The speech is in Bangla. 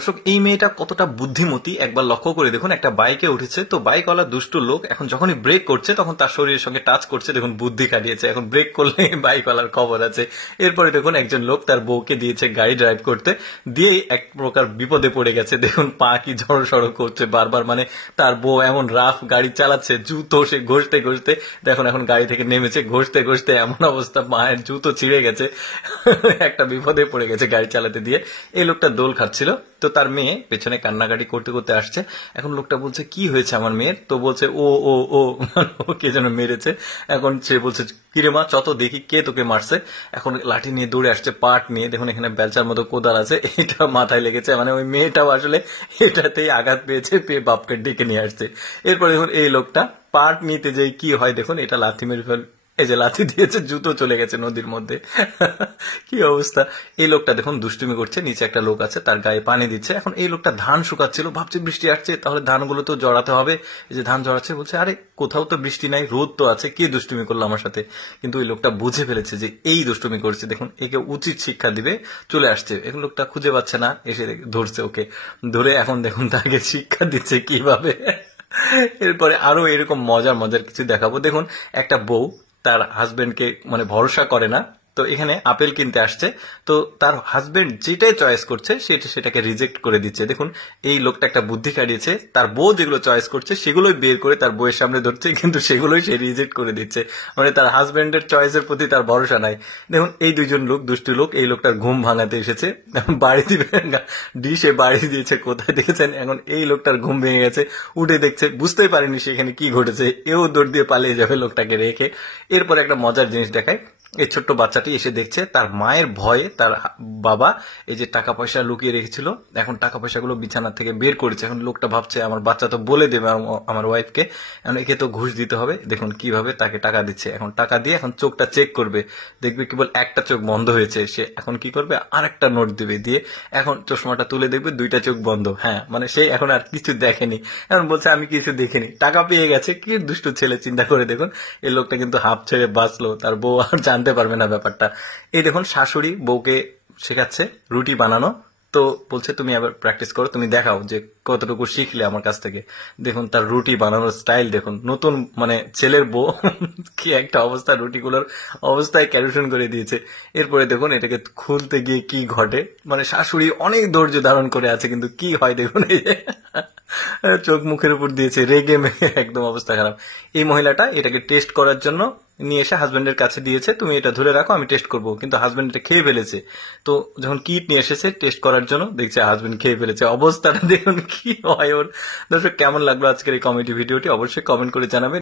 দর্শক, এই মেয়েটা কতটা বুদ্ধিমতী একবার লক্ষ্য করে দেখুন। একটা বাইকে উঠেছে, তো বাইকওয়ালা দুষ্টু লোক এখন যখনই ব্রেক করছে তখন তার শরীরের সঙ্গে টাচ করছে, দেখুন বুদ্ধি কাটিয়েছে। এখন ব্রেক করলে বাইকওয়ালার খবর আছে। এরপরে দেখুন একজন লোক তার বউকে দিয়েছে গাড়ি ড্রাইভ করতে, দিয়ে এক প্রকার বিপদে পড়ে গেছে। দেখুন পা কি জড়সড় করছে বারবার, মানে তার বউ এমন রাফ গাড়ি চালাচ্ছে, জুতো সে ঘষতে ঘষতে দেখুন এখন গাড়ি থেকে নেমেছে, ঘষতে ঘষতে এমন অবস্থা মায়ের জুতো ছিঁড়ে গেছে। একটা বিপদে পড়ে গেছে গাড়ি চালাতে দিয়ে। এই লোকটা দোল খাচ্ছিল, তো তার মেয়ে পেছনে কান্নাকাটি করতে করতে আসছে। এখন লোকটা বলছে কি হয়েছে আমার মেয়ের, তো বলছে ও ও ও ও কে যেন মেরেছে। এখন সে বলছে কিরে মা চত দেখি কে তোকে মারছে। এখন লাঠি নিয়ে দৌড়ে আসছে, পাট নিয়ে। দেখুন এখানে বেলচার মতো কোদাল আছে, এটা মাথায় লেগেছে। মানে ওই মেয়েটাও আসলে এটাতেই আঘাত পেয়েছে, পেয়ে বাপকে ডেকে নিয়ে আসছে। এরপর দেখুন এই লোকটা পাট নিতে যেই কি হয় দেখুন, এটা লাথি মেরে এই যে লাথি দিয়েছে, জুতো চলে গেছে নদীর মধ্যে। কি অবস্থা। এই লোকটা দেখুন দুষ্টুমি করছে, নিচে একটা লোক আছে তার গায়ে পানি দিচ্ছে। এখন এই লোকটা ধান শুকাচ্ছিল, ভাবছে বৃষ্টি আসছে তাহলে ধানগুলো তো জড়াতে হবে। এই যে ধান জড়াচ্ছে, বলছে আরে কোথাও তো বৃষ্টি নাই, রোদ তো আছে, কে দুষ্টুমি করলো আমার সাথে। কিন্তু এই লোকটা বুঝে ফেলেছে যে এই দুষ্টুমি করছে, দেখুন একে উচিত শিক্ষা দিবে, চলে আসছে। এখন লোকটা খুঁজে পাচ্ছে না, এসে ধরছে ওকে, ধরে এখন দেখুন তাকে শিক্ষা দিচ্ছে কিভাবে। এরপরে আরো এরকম মজার মজার কিছু দেখাবো। দেখুন একটা বউ তার হাজবেন্ডকে মানে ভরসা করে না, তো এখানে আপেল কিনতে আসছে, তো তার হাজবেন্ড যেটাই চয়েস করছে সেটাকে রিজেক্ট করে দিচ্ছে। দেখুন এই লোকটা একটা বুদ্ধি কাটিয়েছে, তার বউ যেগুলো চয়েস করছে সেগুলোই বের করে তার বউয়ের সামনে ধরছে, কিন্তু সেগুলোই সে রিজেক্ট করে দিচ্ছে। মানে তার হাজবেন্ডের চয়েসের প্রতি তার ভরসা নাই। দেখুন এই দুইজন লোক, দুষ্টু লোক, এই লোকটার ঘুম ভাঙাতে এসেছে, বাড়ি দিবে ডিশে বাড়ি দিয়েছে, কোথায় দেখেছেন। এখন এই লোকটার ঘুম ভেঙে গেছে, উঠে দেখছে, বুঝতেই পারেনি সেখানে কি ঘটেছে, এও দৌড় দিয়ে পালিয়ে যাবে লোকটাকে রেখে। এরপর একটা মজার জিনিস দেখায়, এই ছোট্ট বাচ্চাটি এসে দেখছে তার মায়ের ভয়ে তার বাবা এই যে টাকা পয়সা লুকিয়ে রেখেছিল, এখন টাকা পয়সাগুলো বিছানা থেকে বের করেছে। এখন লোকটা ভাবছে আমার বাচ্চা তো বলে দেবে আমার ওয়াইফকে, এখন একে তো ঘুষ দিতে হবে। দেখুন কিভাবে তাকে টাকা দিচ্ছে, এখন টাকা দিয়ে এখন চোখটা চেক করবে, দেখবে কেবল একটা চোখ বন্ধ হয়েছে। সে এখন কি করবে, আরেকটা নোট দিবে, দিয়ে এখন চশমাটা তুলে দেখবে দুইটা চোখ বন্ধ। হ্যাঁ, মানে সে এখন আর কিছু দেখেনি, এখন বলছে আমি কিছু দেখিনি, টাকা পেয়ে গেছে। কি দুষ্টু ছেলে, চিন্তা করে দেখুন। এই লোকটা কিন্তু হাফ ছেড়ে বাঁচলো, তার বউ আর জানতে পারবে না ব্যাপারটা। এই দেখুন শাশুড়ি বউকে শেখাচ্ছে রুটি বানানো, তো বলছে তুমি আবার প্র্যাকটিস করো, তুমি দেখাও যে কতটুকু শিখলে আমার কাছ থেকে। দেখুন তার রুটি বানানোর স্টাইল দেখুন, নতুন মানে ছেলের বউ কি একটা অবস্থা, রুটিগুলোর অবস্থায় ক্যালকুলেশন করে দিয়েছে। এরপরে দেখুন এটাকে খুলতে গিয়ে কি ঘটে, মানে শাশুড়ি অনেক ধৈর্য ধারণ করে আছে, কিন্তু কি হয় দেখুন, এই যে চোখ মুখের উপর দিয়েছে, রেগে মেগে একদম অবস্থা খারাপ। এই মহিলাটা এটাকে টেস্ট করার জন্য নিয়ে এসে হাজবেন্ডের কাছে দিয়েছে, তুমি এটা ধরে রাখো আমি টেস্ট করবো, কিন্তু হাজবেন্ড এটা খেয়ে ফেলেছে। তো যখন কিট নিয়ে এসেছে টেস্ট করার জন্য, দেখছে হাজবেন্ড খেয়ে ফেলেছে। অবস্থাটা দেখুন কি হয় ওর। দর্শক কেমন লাগলো আজকের এই কমেডি ভিডিওটি, অবশ্যই কমেন্ট করে জানাবেন।